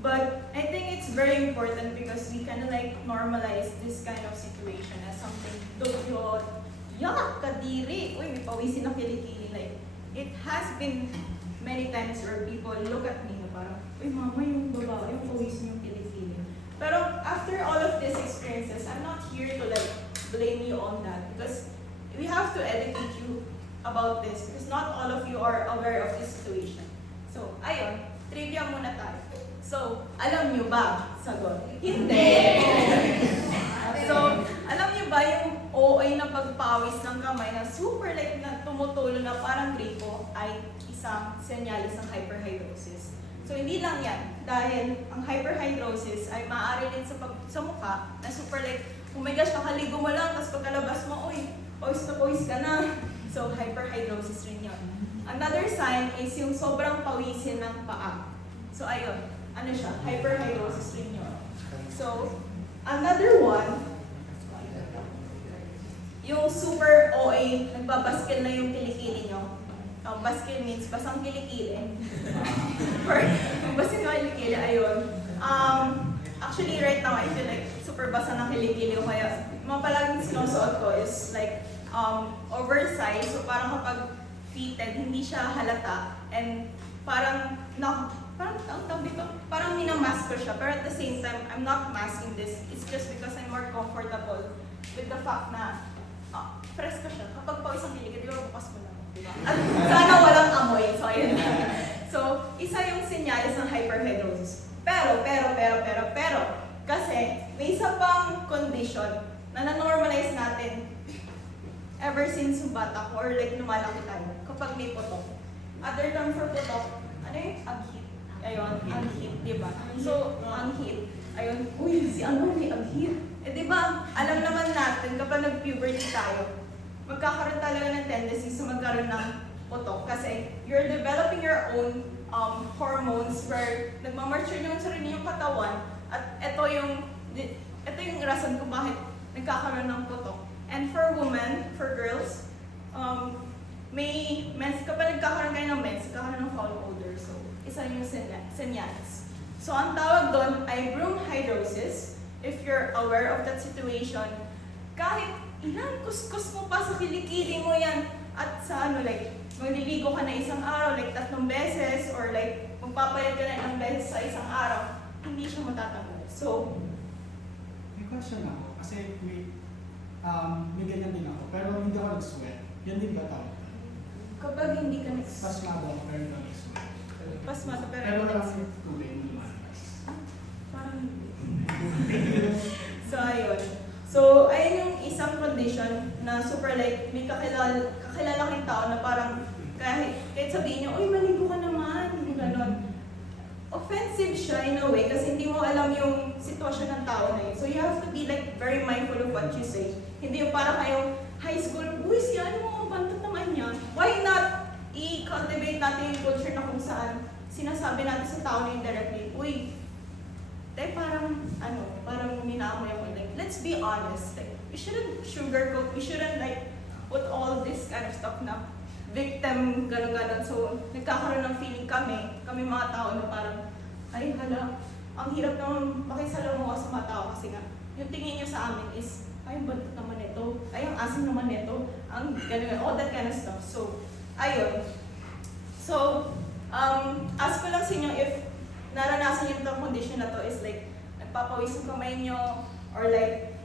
But I think it's very important because we kind of like normalize this kind of situation as something dugyot, yak, kadiri, uy, may pawisin na kilikili. Like, it has been many times where people look at me na parang, uy, mama, yung babae, yung pawisin yung kilikili. Pero after all of these experiences, I'm not here to like blame you on that because we have to educate you about this because not all of you are aware of this situation. So, ayun, trivia muna tayo. So, alam nyo ba? Sagot. Hindi! So, alam nyo ba yung OA na pagpawis ng kamay na super like na tumutulo na parang gripo ay isang senyales ng hyperhidrosis. So, hindi lang yan. Dahil ang hyperhidrosis ay maaari din sa mukha na super like, oh my gosh, nakaligo mo lang, tapos pagkalabas mo, uy, pawis ka na. So, hyperhidrosis rin yun. Another sign is yung sobrang pawisin ng paa. So, ayun. Ano siya? Hyperhidrosis rin yun. So, another one, yung super OA, nagbabaskel na yung kilikili nyo. Baskel means basang kilikili. Or, basang kilikili, ayun. Actually, right now, I feel like super basa ng kilikili ko. Kaya, mga palaging sinusuot ko is like, oversized. So, parang kapag fitted, hindi siya halata. And, parang minamask ko siya. Pero at the same time, I'm not masking this. It's just because I'm more comfortable with the fact na fresh ko siya. Kapag pawis ang kilikili, di ba, bukas mo lang. Diba? At sana walang amoy. So, ayun. So, isa yung senyales ng hyperhidrosis. Pero, kasi may isa pang condition na na-normalize natin ever since bata ko or like lumalaki tayo kapag may putok. Other term for putok, ano yung aghit? Ayun, aghit, diba? So, aghit. Ayun, uy, si ano may aghit? Eh diba, alam naman natin kapag nag-puberty tayo, magkakaroon talaga ng tendency sa magkaroon ng putok kasi you're developing your own hormones where nagmamature yung sarili yung katawan at ito yung rason kung bakit nagkakaroon ng putok. And for women, for girls, may mens, kapag nagkakaroon kayo ng mens, nagkakaroon ng foul odor. So, isa yung senyales. So, ang tawag doon ay bromhidrosis. If you're aware of that situation, kahit ilang kuskus mo pa sa kilikili mo yan, at sa ano, like, magliligo ka na isang araw, like 3 beses, or like, magpapalit ka na ilang beses sa isang araw, hindi siya matatanggal. So, may question ako, kasi may ganyan din ako, pero hindi ako nag-sweat. Yan din ba tawag? kapag hindi ka Pasmado ako, pero hindi ako nag-sweat. pasmado pero Pero hindi walang nag-sweat. tubig, lumalabas. Parang hindi. So, ayun. So, ayun yung isang condition na super like, may kakilala kang tao na parang kahit sabihin niyo, uy, maligo ka naman, yung gano'n. Offensive siya in a way kasi hindi mo alam yung sitwasyon ng tao na yun. So, you have to be like very mindful of what you say. Hindi yung parang kayong high school, uy, siya, ano mo, bantot naman yan. Why not i-cultivate natin yung culture na kung saan sinasabi natin sa tao na indirectly, uy, tayo parang, parang minaamoy ako. Like, let's be honest. Like, we shouldn't sugarcoat, we shouldn't like, put all this kind of stuff na victim, gano'n-gano'n. So, nagkakaroon ng feeling kami mga tao na parang, ay, hala, ang hirap naman makisalamuha sa mga tao kasi nga, yung tingin nyo sa amin is, ay, ang bantot naman ito, ay, ang asin naman ito, ang gano'n, all that kind of stuff. So, ayun. So, ask ko lang sa inyo if naranasan yung itong condition na to is like, nagpapawis yung kamay nyo, or like,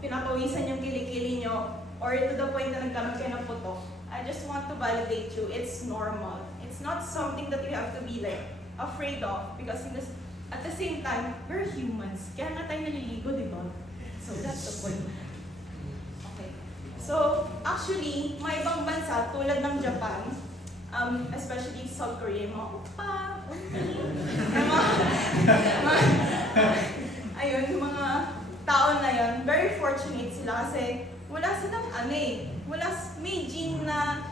pinapawisan yung kilikili nyo, or to the point na nagkaroon kayo ng putok. I just want to validate you, it's normal. It's not something that you have to be like, afraid of, because at the same time, we're humans. Kaya nga tayo naliligo, di ba? So that's the point. Okay. So, actually, may ibang bansa, tulad ng Japan, especially South Korea, mga oppa, ayun, yung mga tao na yun, very fortunate sila kasi wala silang may gene na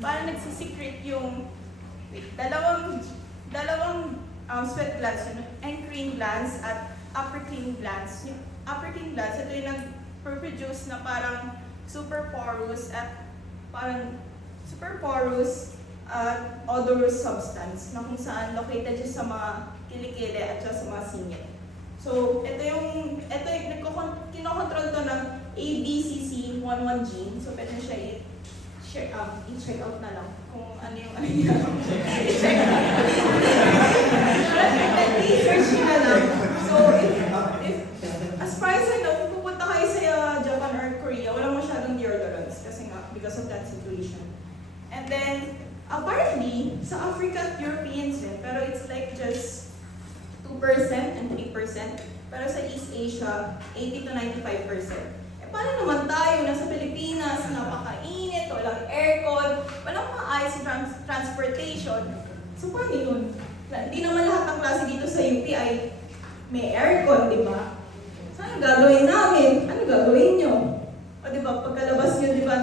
parang nagsisecrete yung dalawang sweat glands, endocrine glands at apocrine glands. Yung apocrine glands, ito yung nag-produce na parang super porous odorous substance na kung saan located siya sa mga kilikili at saka sa mga singit. So, kinokontrol to ng ABCC11 gene. So, pwede siya i-check out na lang kung ano yung niya. I-check out. I-search nyo na lang. So, as far as I know, kung pupunta kayo sa Japan or Korea, walang masyadong deodorants kasi nga, because of that situation. And then, apparently, sa Africa at Europeans din, pero it's like just 2% and 3%. Pero sa East Asia, 80 to 95%. Paano naman tayo, nasa Pilipinas, napakainit, walang aircon, walang maayos transportation. So, paano yun? Hindi naman lahat ng klase dito sa UP ay may aircon, di ba? So, ano gagawin namin? Ano gagawin nyo? O di ba, pagkalabas nyo, di ba,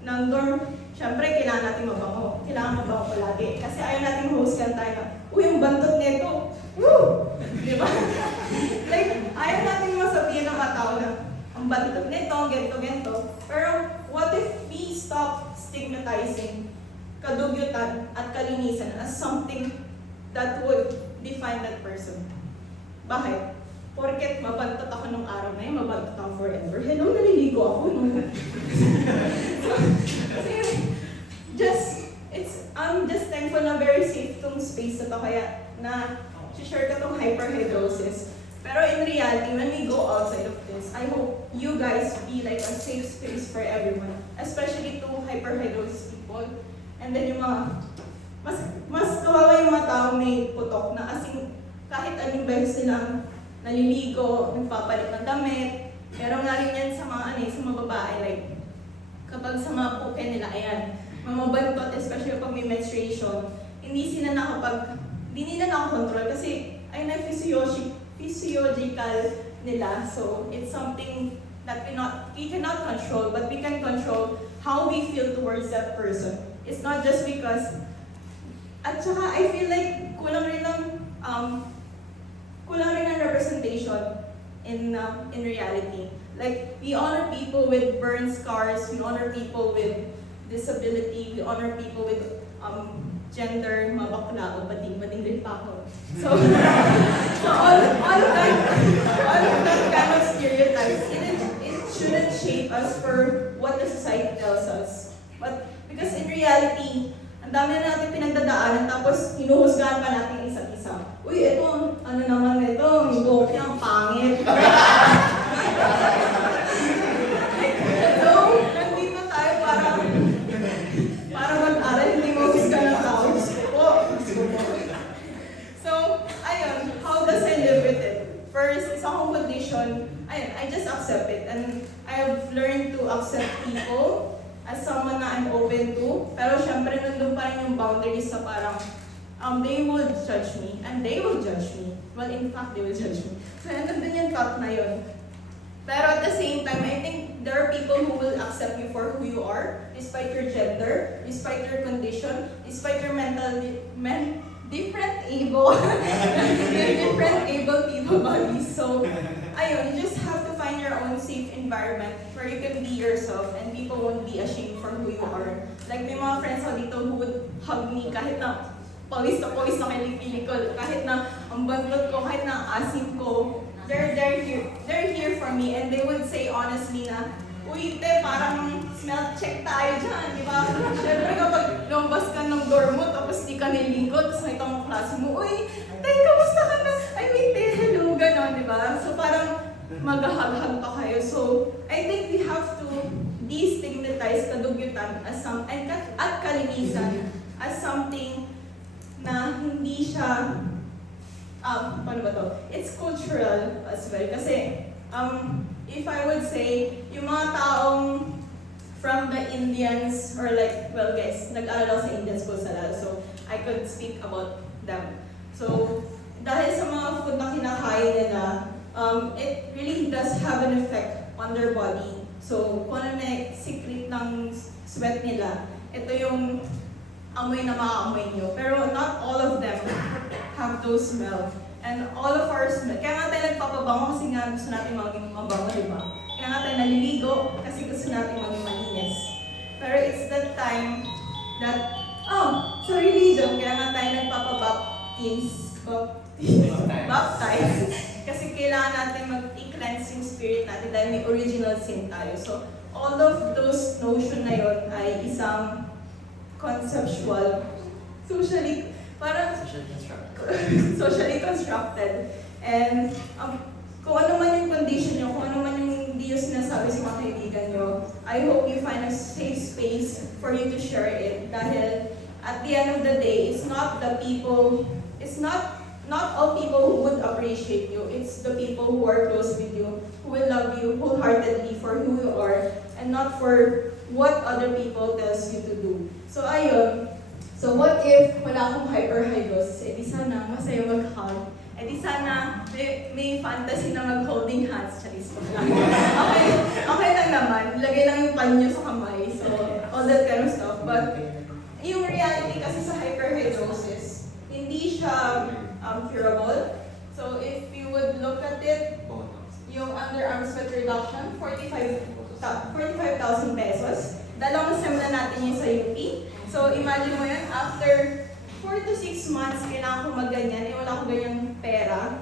ng dorm, syempre, kailangan natin mabango. Kailangan mabango palagi. Kasi ayaw natin mahusgan tayo na, uy, yung bantot nito. Woo! Di ba? Like, ayaw natin masabihin ng mga tao na, ang bantot nito, gento. Pero, what if we stop stigmatizing kadugyutan at kalinisan as something that would define that person? Bakit? Porket mabantot ako nung araw na yun, mabantot ako forever. Hello, naliligo ako, no? I'm just thankful na very safe tong space na to, kaya share ko tong hyperhidrosis. Pero in reality, when we go outside of this, I hope you guys be like a safe space for everyone, especially to hyperhidrosis people. And then yung mga, mas kawawa yung mga taong may putok na asing kahit anong beses silang naliligo, nagpapalit ng damit. Meron nga rin yan sa mga sa mga babae, like kapag sa mga puke nila, ayan, mamabantot, especially pag may menstruation, hindi nila nakakontrol kasi ayun na physiological nila. So it's something that we cannot control, but we can control how we feel towards that person. It's not just because, at saka I feel like kulang rin ng representation in reality. Like, we honor people with burn scars, we honor people with disability, we honor people with gender, mabakla, o bading din pa ako. So all of that kind of stereotypes, it shouldn't shape us for what the society tells us. But because in reality, ang dami na natin pinagdadaanan, tapos hinuhusgahan pa natin isa't isa. Uy, ito, ano naman ito, yung buhok niya, ang pangit. So, nandito tayo para mag-aral, hindi mahusga ng tao. So, ayun, how does I live with it? First, isa akong condition, ayun, I just accept it. And I have learned to accept people as someone na I'm open to. Pero syempre, nandun pa rin yung boundaries sa parang, they will judge me, and they will judge me. Well, in fact, they will judge me. So, nandun yung thought na yun. Pero at the same time, I think there are people who will accept you for who you are, despite your gender, despite your condition, despite your different able people bodies. So, ayun, you just have to find your own safe environment where you can be yourself and people won't be ashamed for who you are. Like, may mga friends ko dito who would hug me kahit na pawis na kilipili ko, kahit na ang bantot ko, kahit na asim ko. They're here for me, and they would say honestly na, uy, te, parang smell check tayo dyan, di ba? Siyempre kapag lumabas ka ng door mo, tapos di ka niligo, tapos may itong klase mo, uy, te, kamusta ka na? Ay, wait, te, hello, gano'n, di ba? So parang mag-hug-hug pa kayo. So, I think we have to destigmatize kadugyutan at kalinisan as something na hindi siya paano ba to? It's cultural as well. Kasi, if I would say, yung mga taong from the Indians, or like, well guys, nag-aral ako sa Indian school sa Lal, so I could speak about them. So, dahil sa mga food na kinakain nila, it really does have an effect on their body. So, kung ano na secret ng sweat nila, ito yung amoy na makaamoy nyo. Pero not all of them have those smell. And all of our smell, kaya nga tayo nagpapabango kasi nga gusto natin maging mabango, di ba? Kaya nga tayo naliligo kasi gusto natin maging malinis. Pero it's that time that Sa religion, kaya nga tayo nagpapabaptize. Baptize. Kasi kailangan natin mag-i-cleanse yung spirit natin dahil may original sin tayo. So, all of those notion na yun ay isang conceptual, parang socially constructed. And kung ano man yung condition nyo, kung ano man yung hindi yung sinasabi sa mga kaibigan nyo, I hope you find a safe space for you to share it. Dahil at the end of the day, it's not all people who would appreciate you. It's the people who are close with you, who will love you wholeheartedly for who you are, and not for what other people tells you to do. So ayun. So what if wala akong hyperhidrosis? Eh di sana masaya mag-hug. Eh di sana may fantasy na mag-holding hands. Charis ko lang. Okay lang naman. Ilagay lang yung panyo sa kamay. So all that kind of stuff. But yung reality kasi sa hyperhidrosis, hindi siya curable. So if you would look at it, yung underarm sweat reduction, 45,000 pesos. Dalawang sem na natin yun sa UP. So imagine mo yun, after 4 to 6 months, kailangan ko magganyan, wala akong ganyang pera.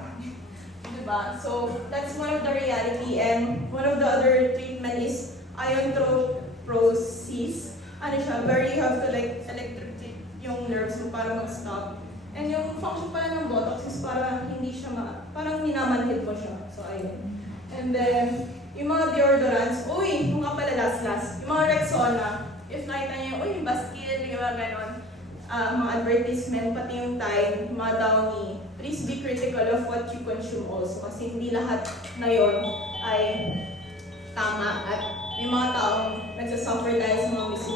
Diba? So that's one of the reality, and one of the other treatment is iontroprosis. Ano siya, where you have to like electrocute yung nerves mo para mag-stop. And yung function pala ng Botox is para hindi siya parang minamanhid mo siya. So ayun. And then, yung mga deodorants, yung nga pala last. Yung mga Rexona, if nakita niyo, yung Baskil, yung mga ganon, mga advertisement, pati yung Tide, mga Downy, please be critical of what you consume also. Kasi hindi lahat na yon ay tama. At may mga taong nagsasuffer dahil sa mga misuse